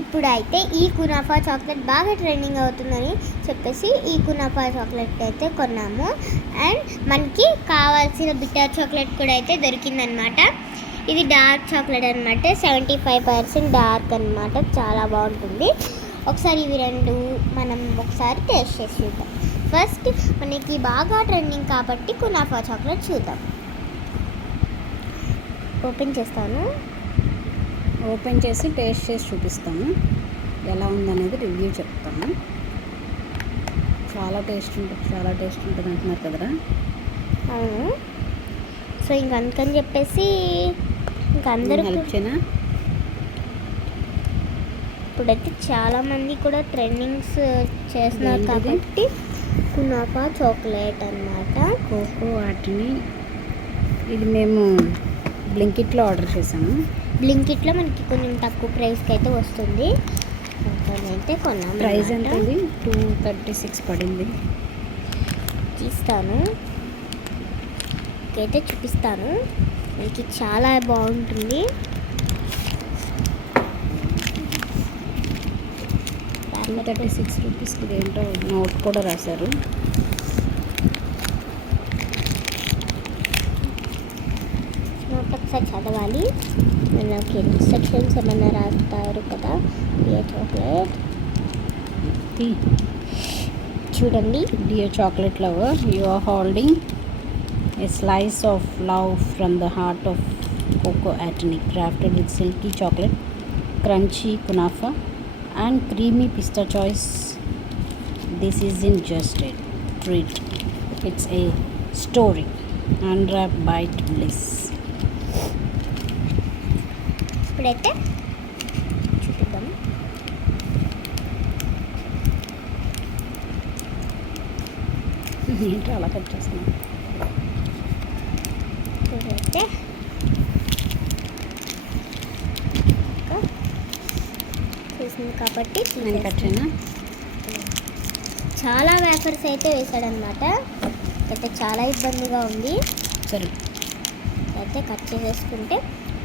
ఇప్పుడైతే ఈ kunafa chocolate బాగా ట్రెండింగ్ అవుతుందని చెప్పేసి ఈ కునాఫా చాక్లెట్ అయితే కొన్నాము. అండ్ మనకి కావాల్సిన బిటర్ చాక్లెట్ కూడా అయితే దొరికిందనమాట. ఇది డార్క్ చాక్లెట్ అనమాట, 75% డార్క్ అనమాట, చాలా బాగుంటుంది. ఒకసారి ఇవి రెండు మనం ఒకసారి టేస్ట్ చేసి చూద్దాం. ఫస్ట్ మనకి బాగా ట్రెండింగ్ కాబట్టి కునాఫా చాక్లెట్ చూద్దాం. ఓపెన్ చేస్తాను. ఓపెన్ చేసి టేస్ట్ చేసి చూపిస్తాము, ఎలా ఉందనేది రివ్యూ చెప్తాము. చాలా టేస్ట్ ఉంటుంది అంటున్నారు కదరా. అవును. సో ఇంక అందుకని చెప్పేసి ఇంకా అందరూ హెల్ప్ చేయనా. ఇప్పుడైతే చాలామంది కూడా ట్రెండింగ్స్ చేస్తున్నారు కాబట్టి కునాఫా చాక్లెట్ అన్నమాట, కోకో వాటిని. ఇది మేము బ్లింకిట్లో ఆర్డర్ చేసాము. బ్లింకిట్లో మనకి కొంచెం తక్కువ ప్రైస్కి అయితే వస్తుంది. అయితే కొన్నాము. ప్రైస్ ఎంత? ఇది 236 పడింది. తీస్తాను, అయితే చూపిస్తాను. మనకి చాలా బాగుంటుంది. 236 రూపీస్కి ఏంటో నోట్ కూడా రాశారు. నోట్ ఒకసారి చదవాలి, మనకి ఇన్స్ట్రక్షన్స్ ఏమైనా రాస్తారు కదా. డియర్ చాక్లెట్ చూడండి. Dear chocolate lover, you are holding a slice of love from the heart of Cocoa Atney, crafted with silky chocolate, crunchy kunafa and creamy pistachios. This isn't just a treat, it's a story. Unwrap bite bliss. ఇప్పుడైతే చూపిద్దాం. ఏంటో అలా cut చేస్తున్నాను. ఇప్పుడైతే చేసింది కాబట్టి నేను cut చేయనా. చాలా వేఫర్స్ అయితే వేసాడనమాట. అయితే చాలా ఇబ్బందిగా ఉంది. సరే అయితే కట్ చేసేసుకుంటే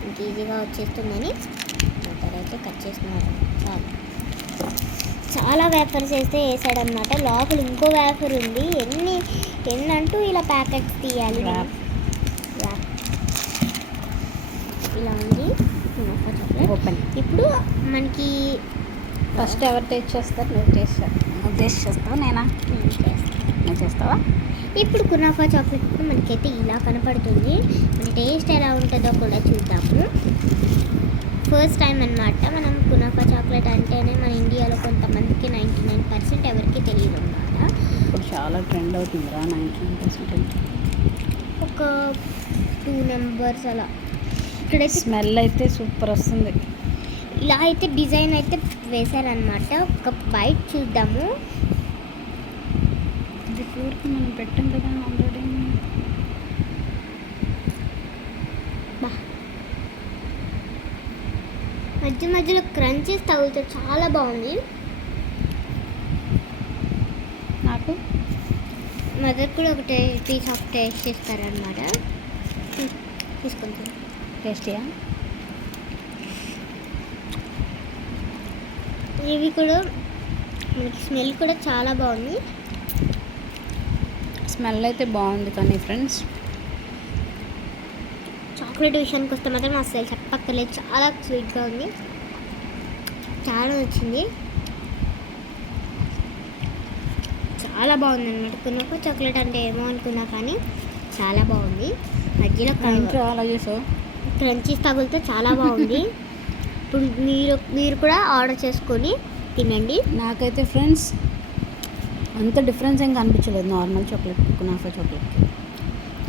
ఇంక ఈజీగా వచ్చేస్తుందని అయితే కట్ చేస్తున్నారు. చాలా వేఫర్స్ అయితే వేసాడనమాట. లోపల ఇంకో వేఫర్ ఉంది. ఎన్ని అంటూ ఇలా ప్యాకెట్స్ తీయాలి. ఇలా ఉంది కునాఫా చాక్లెట్. ఓపెన్. ఇప్పుడు మనకి ఫస్ట్ ఎవరు టేస్ట్ చేస్తారు? నువ్వు టేస్ట్ చేస్తావా? నేను చేస్తావా? ఇప్పుడు కునాఫా చాక్లెట్ మనకైతే ఇలా కనపడుతుంది. మన టేస్ట్ ఎలా ఉంటుందో కూడా చూద్దాము. ఫస్ట్ టైం అన్నమాట మనం కునాఫా చాక్లెట్ అంటేనే మన ఇండియాలో కొంతమందికి 99% ఎవరికి తెలియదు అన్నమాట. ఇప్పుడు చాలా ట్రెండ్ అవుతుందిరా 99%. ఒక 2 నెంబర్స్ అలా. ఇక్కడైతే స్మెల్ అయితే సూపర్ వస్తుంది. ఇలా అయితే డిజైన్ అయితే వేశారనమాట. ఒక బైట్ చూద్దాము. బిఫోర్కి మనం పెట్టాం కదా ఆల్రెడీ. మధ్య మధ్యలో క్రంచెస్ తగులుతూ చాలా బాగుంది. నాకు మదర్ కూడా ఒక పీస్ ఆఫ్ టేస్ట్ ఇస్తారనమాట. తీసుకుంటాను. టేస్టీయా? ఇవి కూడా మనకి స్మెల్ కూడా చాలా బాగుంది. స్మెల్ అయితే బాగుంది కానీ ఫ్రెండ్స్ చాక్లెట్ విషయానికి వస్తే మాత్రం అసలు చెప్పక్కర్లేదు, చాలా స్వీట్గా ఉంది. చాలా నచ్చింది, చాలా బాగుంది అనమాట. కునాఫా చాక్లెట్ అంటే ఏమో అనుకున్నా కానీ చాలా బాగుంది. మధ్యలో అలా చేసావు క్రంచీస్ తగులుతో చాలా బాగుంది. ఇప్పుడు మీరు కూడా ఆర్డర్ చేసుకొని తినండి. నాకైతే ఫ్రెండ్స్ అంత డిఫరెన్స్ ఏం కనిపించలేదు నార్మల్ చాక్లెట్ కునాఫా చాక్లెట్కి.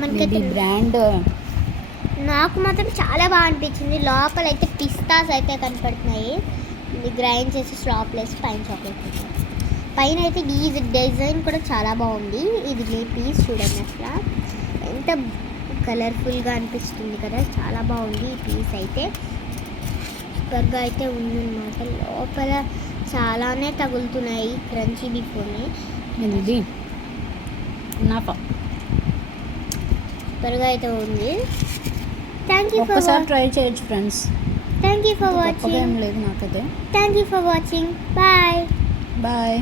మనకైతే బ్రాండ్ నాకు మాత్రం చాలా బాగా అనిపించింది. లోపల అయితే పిస్తాస్ అయితే కనపడుతున్నాయి. ఇది గ్రైండ్ చేసి స్లాప్లెస్ పైన చాక్లెట్ పైన అయితే ఈ డిజైన్ కూడా చాలా బాగుంది. ఇది మీ పీస్ చూడండి, అసలు ఎంత కలర్ఫుల్గా అనిపిస్తుంది కదా, చాలా బాగుంది ఈ పీస్ అయితే. సూపర్గా అయితే ఉందన్నమాట. లోపల చాలానే తగులుతున్నాయి క్రంచీ బిఫోర్ని. ఇది కునాఫా సూపర్గా అయితే ఉంది. Thank you. ఒక్కసారి ట్రై చేయొచ్చు ఫ్రెండ్స్. థ్యాంక్ యూ ఫర్ గొప్పగా వాచింగ్. ఏం లేదు నాకదే. Thank you for watching. Bye. Bye.